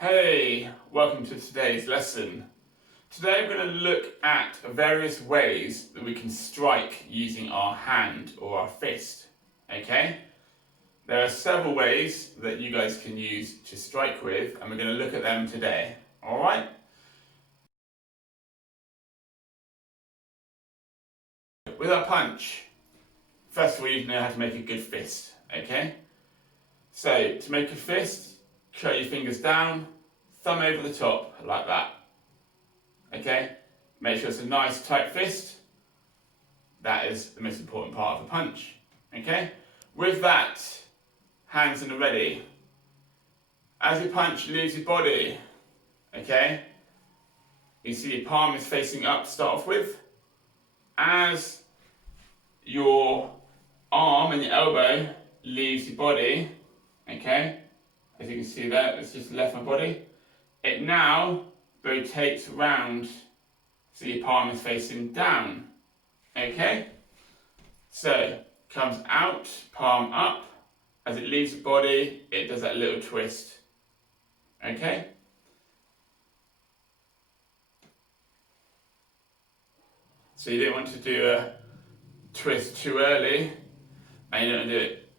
Hey, welcome to today's lesson. Today we're going to look at various ways that we can strike using our hand or our fist. Okay? There are several ways that you guys can use to strike with, and we're going to look at them today. Alright? With our punch, first of all you need to know how to make a good fist. Okay? So, to make a fist, curl your fingers down, thumb over the top, like that. Okay? Make sure it's a nice tight fist. That is the most important part of the punch. Okay? With that, hands in the ready. As your punch leaves your body, okay? You see your palm is facing up to start off with. As your arm and your elbow leaves your body, okay? As you can see there, it's just left my body. It now rotates round so your palm is facing down. Okay? So, comes out, palm up. As it leaves the body, it does that little twist. Okay? So you don't want to do a twist too early, and you don't want to do it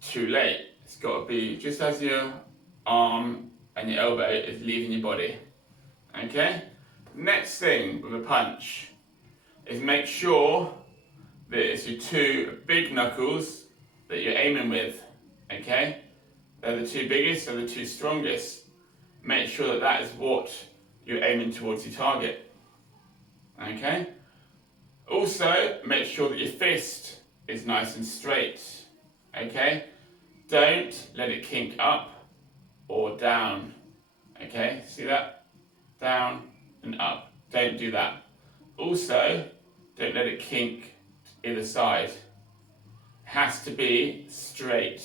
too late. It's got to be just as your arm and your elbow is leaving your body. Okay? Next thing with a punch is make sure that it's your two big knuckles that you're aiming with. Okay? They're the two biggest, they're the two strongest. Make sure that that is what you're aiming towards your target. Okay? Also, make sure that your fist is nice and straight. Okay? Don't let it kink up or down. Okay? See that? Down and up. Don't do that. Also, don't let it kink either side. It has to be straight.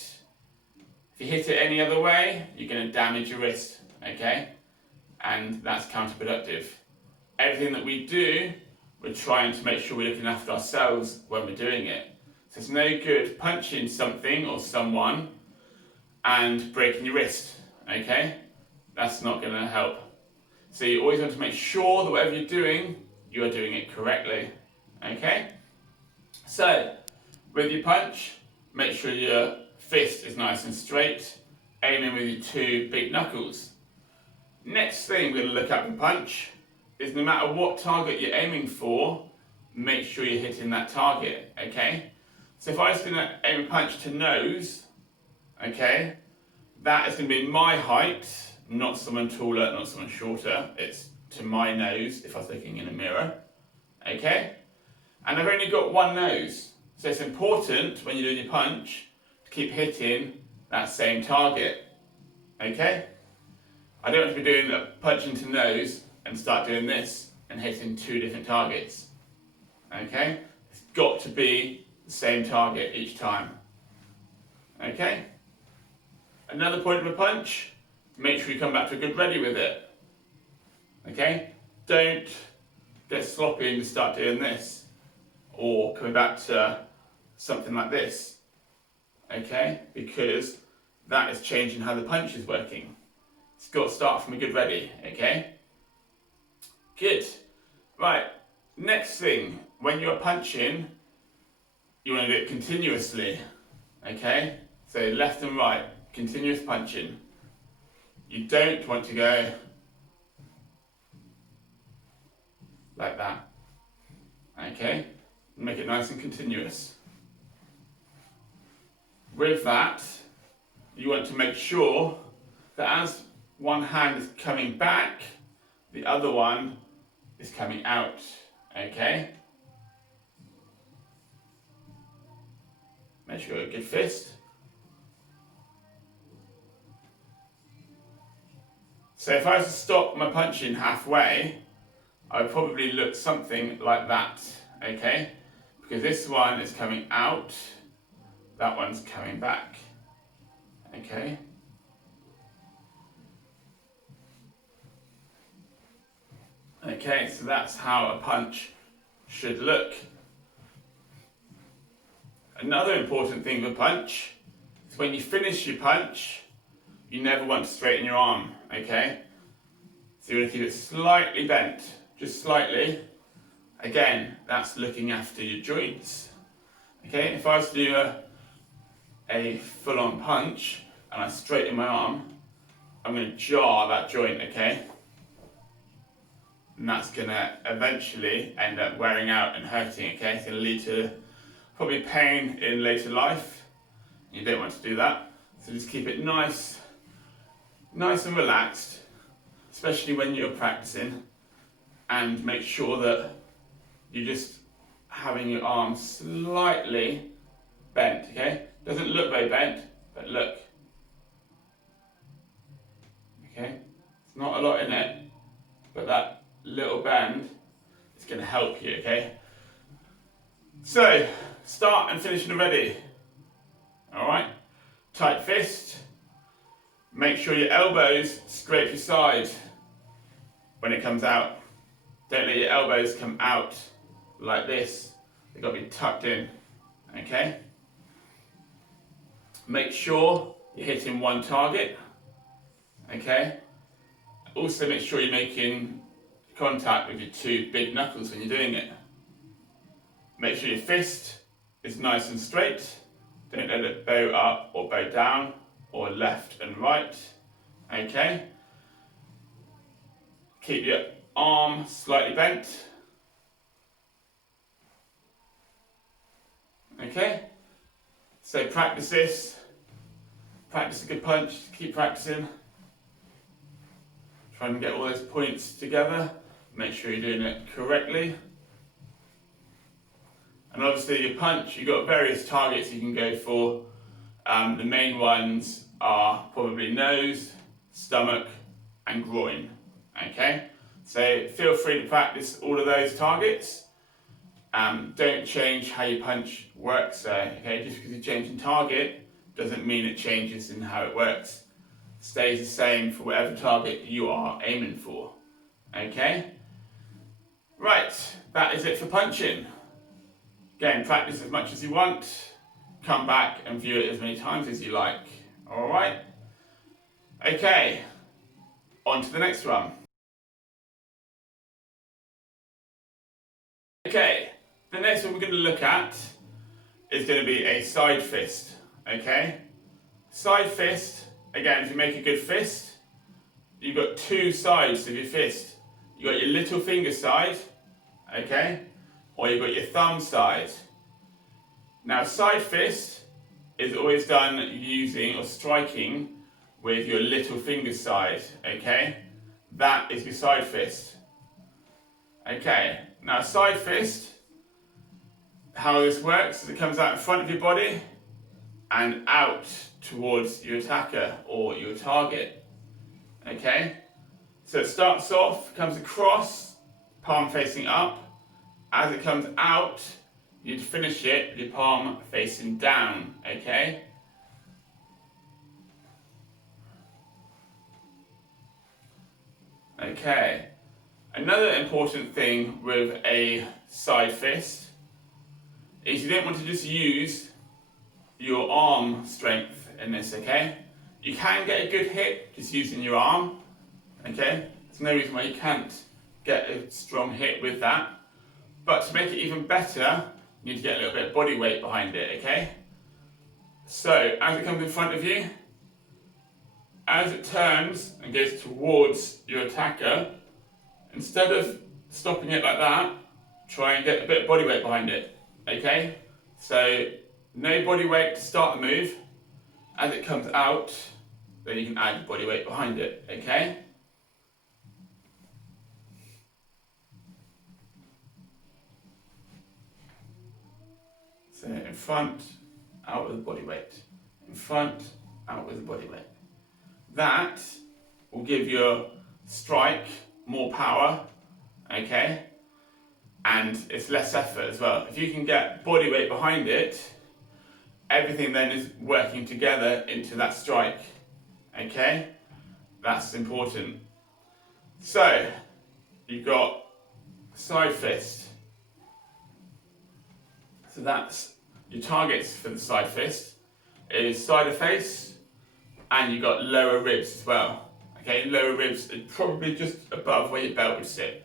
If you hit it any other way, you're going to damage your wrist, okay? And that's counterproductive. Everything that we do, we're trying to make sure we're looking after ourselves when we're doing it. So it's no good punching something or someone and breaking your wrist, okay? That's not going to help. So you always want to make sure that whatever you're doing, you are doing it correctly, okay? So, with your punch, make sure your fist is nice and straight, aiming with your two big knuckles. Next thing we're going to look at with punch is no matter what target you're aiming for, make sure you're hitting that target, okay? So if I was going to aim a punch to nose, okay, that is going to be my height, not someone taller, not someone shorter. It's to my nose if I was looking in a mirror, okay? And I've only got one nose, so it's important when you're doing your punch to keep hitting that same target, okay? I don't want to be doing a punch into nose and start doing this and hitting two different targets, okay? It's got to be the same target each time, okay? Another point of a punch, make sure you come back to a good ready with it, okay? Don't get sloppy and start doing this, or coming back to something like this, okay? Because that is changing how the punch is working. It's got to start from a good ready, okay? Good. Right, next thing, when you're punching, you want to do it continuously, okay? So left and right, continuous punching. You don't want to go like that, okay? Make it nice and continuous. With that, you want to make sure that as one hand is coming back, the other one is coming out, okay? Make sure you have a good fist. So if I was to stop my punching halfway, I would probably look something like that, okay? Because this one is coming out, that one's coming back, okay? Okay, so that's how a punch should look. Another important thing with a punch is when you finish your punch, you never want to straighten your arm, okay? So you want to keep it slightly bent, just slightly. Again, that's looking after your joints. Okay, if I was to do a full-on punch and I straighten my arm, I'm going to jar that joint, okay? And that's going to eventually end up wearing out and hurting, okay? It's going to lead to probably pain in later life. You don't want to do that. So just keep it nice and relaxed, especially when you're practicing, and make sure that you're just having your arm slightly bent, okay? Doesn't look very bent, but look. Okay? It's not a lot in it, but that little bend is going to help you, okay? So, start and finish when ready. Alright? Tight fist. Make sure your elbows scrape your side when it comes out. Don't let your elbows come out like this. They've got to be tucked in. Okay? Make sure you're hitting one target. Okay? Also make sure you're making contact with your two big knuckles when you're doing it. Make sure your fist is nice and straight. Don't let it bow up or bow down or left and right. Okay? Keep your arm slightly bent. Okay? So practice this. Practice a good punch. Keep practicing. Try and get all those points together. Make sure you're doing it correctly. And obviously your punch, you've got various targets you can go for. The main ones are probably nose, stomach and groin. Okay? So feel free to practice all of those targets. Don't change how your punch works there. Okay? Just because you're changing target doesn't mean it changes in how it works. It stays the same for whatever target you are aiming for. Okay? Right, that is it for punching. Again, practice as much as you want. Come back and view it as many times as you like. Alright? Okay, on to the next one. Okay, the next one we're going to look at is going to be a side fist. Okay? Side fist, again, if you make a good fist, you've got two sides of your fist. You've got your little finger side, okay? Or you've got your thumb side. Now, side fist is always done using or striking with your little finger side, okay? That is your side fist. Okay, now side fist, how this works is it comes out in front of your body and out towards your attacker or your target, okay? So it starts off, comes across, palm facing up. As it comes out, you'd finish it with your palm facing down, okay? Okay. Another important thing with a side fist is you don't want to just use your arm strength in this, okay? You can get a good hit just using your arm, okay? There's no reason why you can't get a strong hit with that. But to make it even better, you need to get a little bit of body weight behind it, okay? So, as it comes in front of you, as it turns and goes towards your attacker, instead of stopping it like that, try and get a bit of body weight behind it, okay? So, no body weight to start the move. As it comes out, then you can add your body weight behind it, okay? So in front, out with the body weight. In front, out with the body weight. That will give your strike more power, okay? And it's less effort as well. If you can get body weight behind it, everything then is working together into that strike, okay? That's important. So, you've got side fist. So that's your targets for the side fist is side of face, and you've got lower ribs as well. Okay, lower ribs are probably just above where your belt would sit.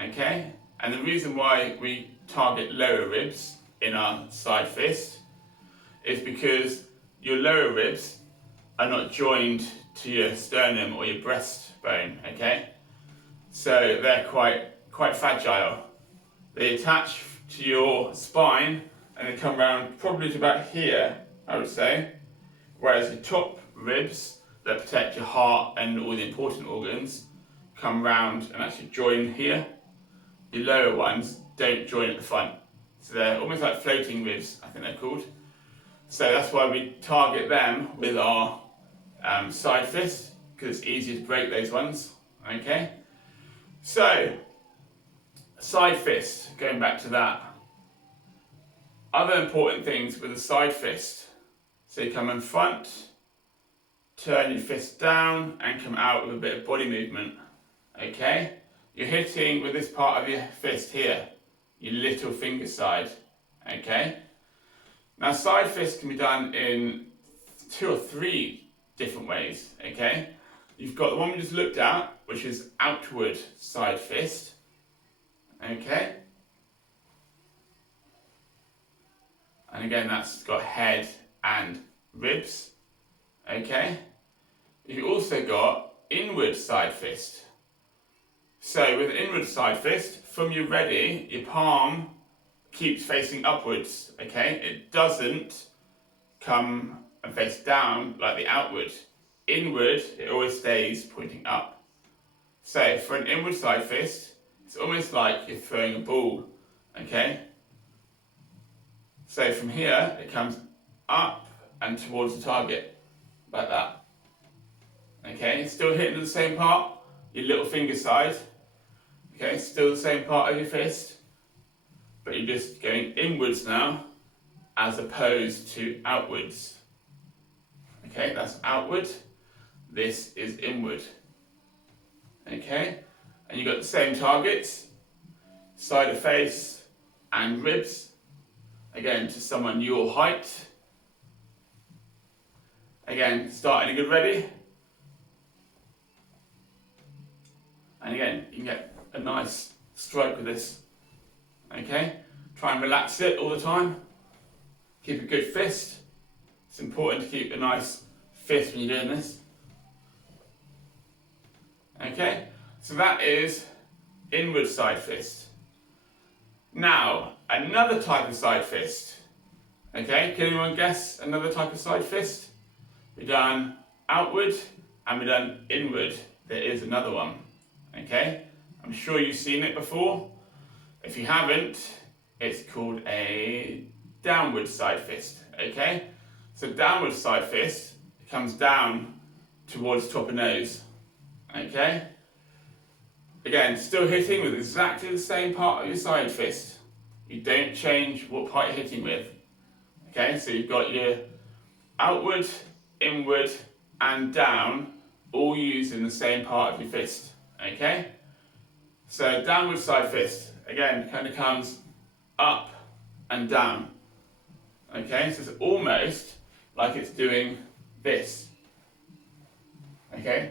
Okay, and the reason why we target lower ribs in our side fist is because your lower ribs are not joined to your sternum or your breastbone. Okay, so they're quite fragile. They attach to your spine and they come around probably to about here, I would say. Whereas your top ribs that protect your heart and all the important organs come round and actually join here. Your lower ones don't join at the front. So they're almost like floating ribs, I think they're called. So that's why we target them with our side fist, because it's easier to break those ones. Okay? So, side fist, going back to that. Other important things with a side fist. So you come in front, turn your fist down and come out with a bit of body movement. Okay? You're hitting with this part of your fist here, your little finger side. Okay? Now side fist can be done in 2 or 3 different ways. Okay? You've got the one we just looked at, which is outward side fist. Okay? And again, that's got head and ribs. Okay? You've also got inward side fist. So with inward side fist, from your ready, your palm keeps facing upwards. Okay? It doesn't come and face down like the outward. Inward, it always stays pointing up. So for an inward side fist, it's almost like you're throwing a ball. Okay? So from here, it comes up and towards the target, like that. Okay, still hitting the same part, your little finger side. Okay, still the same part of your fist, but you're just going inwards now, as opposed to outwards. Okay, that's outward, this is inward. Okay, and you've got the same targets, side of face and ribs. Again, to someone your height. Again, starting a good ready. And again, you can get a nice stroke with this. Okay? Try and relax it all the time. Keep a good fist. It's important to keep a nice fist when you're doing this. Okay? So that is inward side fist. Now, another type of side fist. Okay, can anyone guess another type of side fist? We've done outward and we've done inward. There is another one. Okay, I'm sure you've seen it before. If you haven't, it's called a downward side fist. Okay, so downward side fist comes down towards top of nose. Okay. Again, still hitting with exactly the same part of your side fist. You don't change what part you're hitting with. Okay, so you've got your outward, inward, and down, all used in the same part of your fist. Okay? So downward side fist, again, kind of comes up and down. Okay, so it's almost like it's doing this. Okay?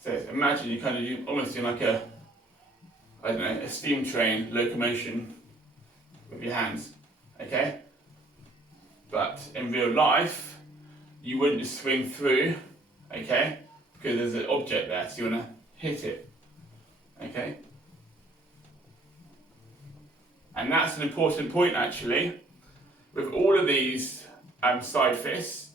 So imagine you kind of almost doing like a, I don't know, a steam train locomotion with your hands, okay? But in real life, you wouldn't just swing through, okay? Because there's an object there, so you want to hit it, okay? And that's an important point actually. With all of these side fists,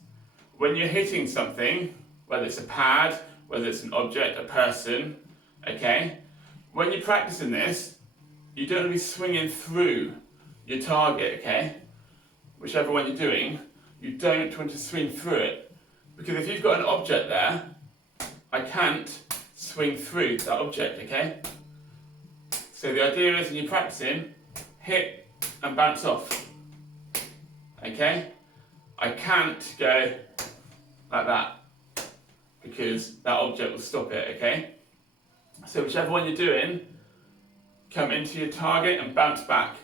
when you're hitting something, whether it's a pad, whether it's an object, a person, okay? When you're practicing this, you don't want to be swinging through your target, okay? Whichever one you're doing, you don't want to swing through it. Because if you've got an object there, I can't swing through that object, okay? So the idea is when you're practicing, hit and bounce off, okay? I can't go like that, because that object will stop it, okay? So whichever one you're doing, come into your target and bounce back,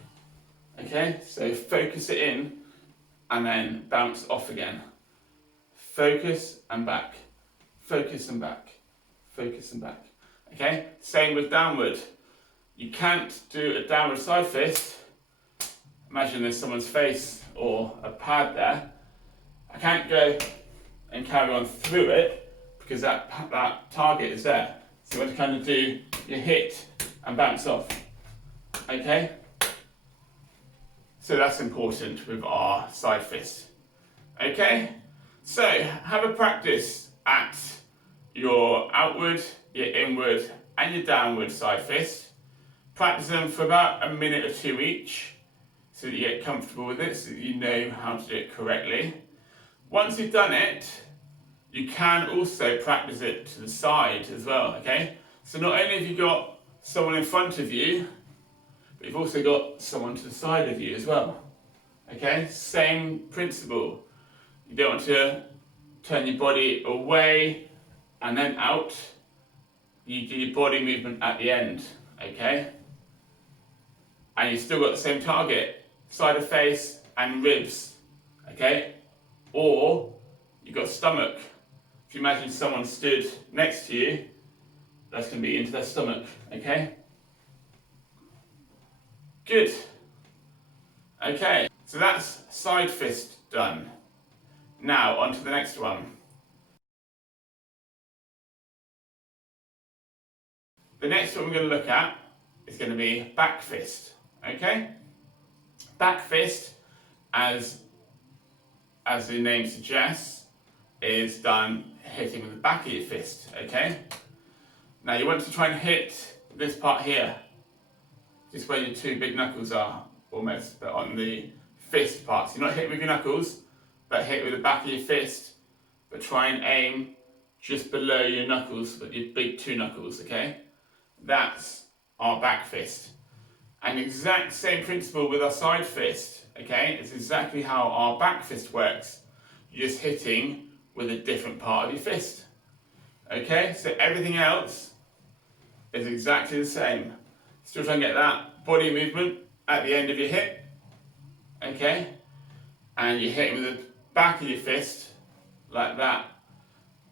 okay? So focus it in and then bounce off again. focus and back, focus and back, focus and back. Okay, same with downward. You can't do a downward side fist. Imagine there's someone's face or a pad there. I can't go and carry on through it because that target is there. So you want to kind of do your hit and bounce off. Okay? So that's important with our side fist. Okay? So have a practice at your outward, your inward and your downward side fist. Practice them for about a minute or two each so that you get comfortable with it, so that you know how to do it correctly. Once you've done it, you can also practice it to the side as well, okay? So not only have you got someone in front of you, but you've also got someone to the side of you as well, okay? Same principle. You don't want to turn your body away and then out. You do your body movement at the end, okay? And you've still got the same target, side of face and ribs, okay? Or you've got stomach. If you imagine someone stood next to you, that's going to be into their stomach, okay? Good. Okay, so that's side fist done. Now, on to the next one. The next one we're going to look at is going to be back fist, okay? Back fist, as the name suggests, is done hitting with the back of your fist, okay? Now you want to try and hit this part here, just where your two big knuckles are, almost, but on the fist part. So you're not hitting with your knuckles, but hit with the back of your fist, but try and aim just below your knuckles, but your big two knuckles, okay? That's our back fist. And exact same principle with our side fist, okay? It's exactly how our back fist works. You're just hitting with a different part of your fist. Okay, so everything else is exactly the same. Still trying to get that body movement at the end of your hit. Okay, and you're hitting with the back of your fist like that.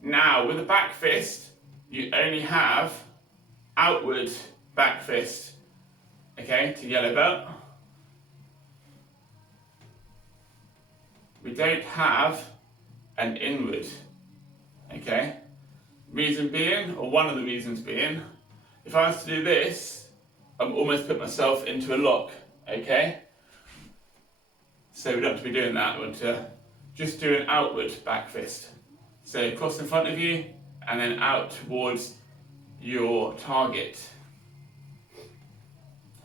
Now, with the back fist, you only have outward back fist. Okay, to yellow belt. We don't have an inward. Okay? Reason being, or one of the reasons being, if I was to do this, I've almost put myself into a lock. Okay? So we don't have to be doing that. We want to just do an outward back fist. So cross in front of you and then out towards your target.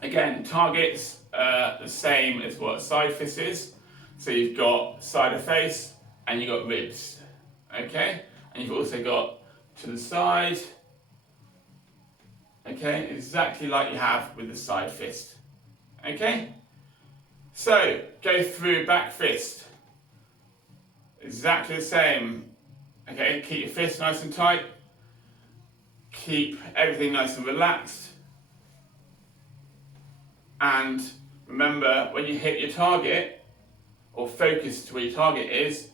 Again, targets are the same as what side fist is. So you've got side of face and you've got ribs. Okay? And you've also got to the side. Okay? Exactly like you have with the side fist. Okay? So, go through back fist. Exactly the same. Okay? Keep your fist nice and tight. Keep everything nice and relaxed. And remember, when you hit your target, or focus to where your target is,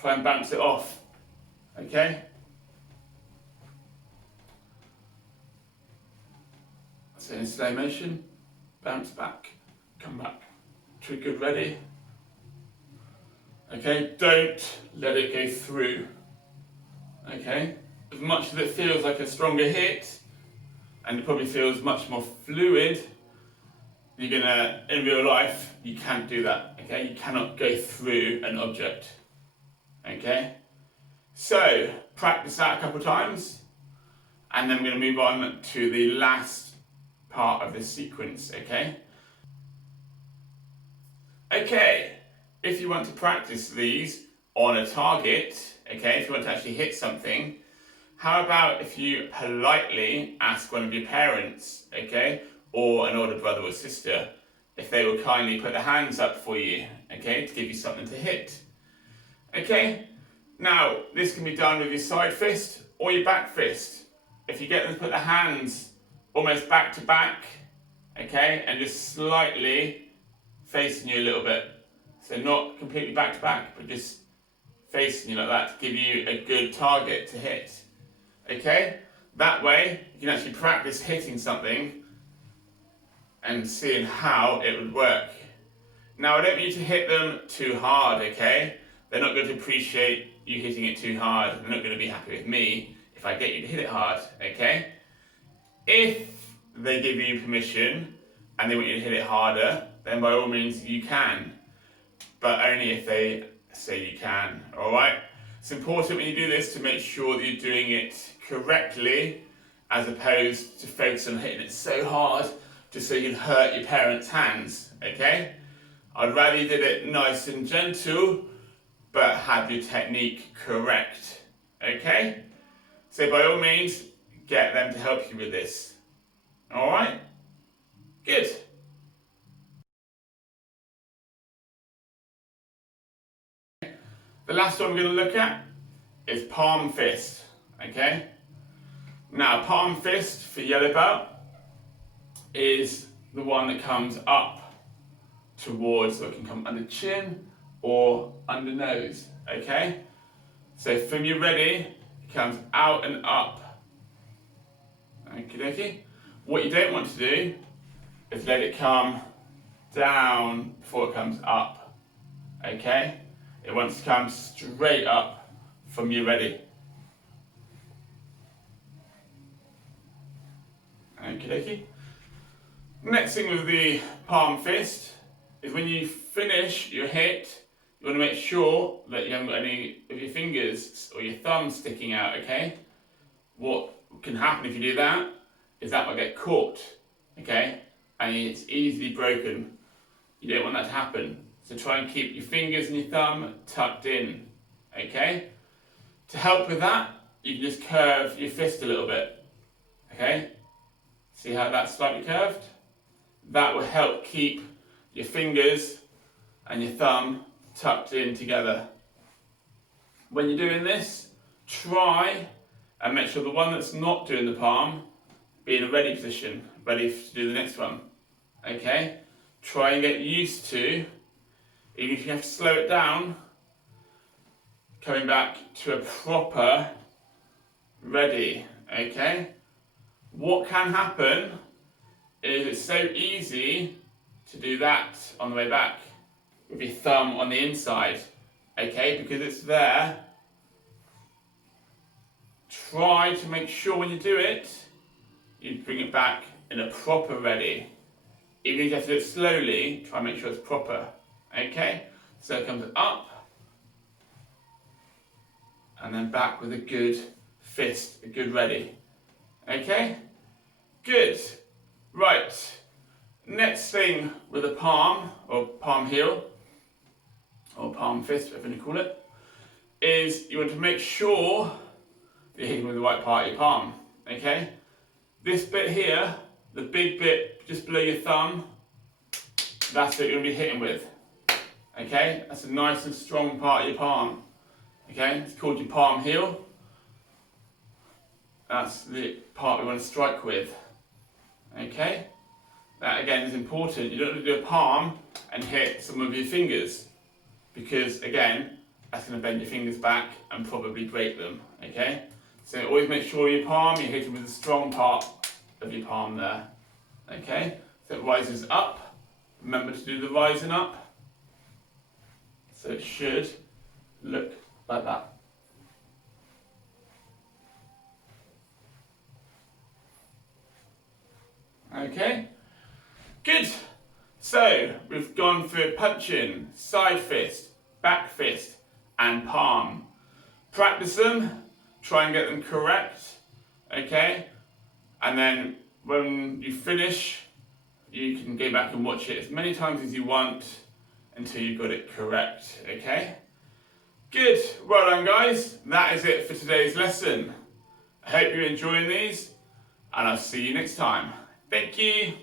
try and bounce it off. Okay? So in slow motion, bounce back, come back. Triggered, ready. Okay, don't let it go through. Okay? As much as it feels like a stronger hit, and it probably feels much more fluid, in real life, you can't do that, okay? You cannot go through an object, okay? So, practice that a couple of times, and then we're going to move on to the last part of this sequence, okay? Okay, if you want to practice these on a target, okay, if you want to actually hit something, how about if you politely ask one of your parents, okay, or an older brother or sister, if they will kindly put their hands up for you, okay, to give you something to hit. Okay, now this can be done with your side fist or your back fist. If you get them to put their hands almost back to back, okay, and just slightly facing you a little bit. So not completely back to back, but just facing you like that to give you a good target to hit. Okay? That way, you can actually practice hitting something and seeing how it would work. Now, I don't want you to hit them too hard, okay? They're not going to appreciate you hitting it too hard. They're not going to be happy with me if I get you to hit it hard, okay? If they give you permission and they want you to hit it harder, then by all means you can, but only if they say you can, alright? It's important when you do this to make sure that you're doing it correctly as opposed to focus on hitting it so hard just so you can hurt your parents' hands, okay? I'd rather you did it nice and gentle but have your technique correct, okay? So by all means, get them to help you with this, alright? Good. The last one we're going to look at is palm fist, okay? Now, palm fist for yellow belt is the one that comes up towards, so it can come under chin or under nose, okay? So from your ready, it comes out and up, okie dokie. What you don't want to do is let it come down before it comes up, okay? It wants to come straight up from your ready. Okie dokie. Next thing with the palm fist is when you finish your hit, you want to make sure that you haven't got any of your fingers or your thumbs sticking out, okay? What can happen if you do that is that will get caught, okay? And it's easily broken. You don't want that to happen. So try and keep your fingers and your thumb tucked in, okay? To help with that, you can just curve your fist a little bit, okay? See how that's slightly curved? That will help keep your fingers and your thumb tucked in together. When you're doing this, try and make sure the one that's not doing the palm be in a ready position, ready to do the next one, okay? Try and get used to, even if you have to slow it down, coming back to a proper ready, okay? What can happen is it's so easy to do that on the way back with your thumb on the inside, okay? Because it's there. Try to make sure when you do it, you bring it back in a proper ready. Even if you have to do it slowly, try and make sure it's proper, okay? So it comes up, and then back with a good fist, a good ready, okay? Good. Right, next thing with a palm, or palm heel, or palm fist, whatever you call it, is you want to make sure you're hitting with the right part of your palm, okay? This bit here, the big bit just below your thumb, that's what you're going to be hitting with, okay? That's a nice and strong part of your palm, okay? It's called your palm heel. That's the part we want to strike with, okay? That again is important. You don't want to do a palm and hit some of your fingers because again, that's going to bend your fingers back and probably break them, okay? So always make sure your palm, you're hitting with the strong part of your palm there, okay? So it rises up. Remember to do the rising up. So it should look like that. Okay, good. So we've gone through punching, side fist, back fist, and palm. Practice them, try and get them correct, okay? And then when you finish, you can go back and watch it as many times as you want until you've got it correct, okay? Good, well done guys. That is it for today's lesson. I hope you're enjoying these, and I'll see you next time. Thank you.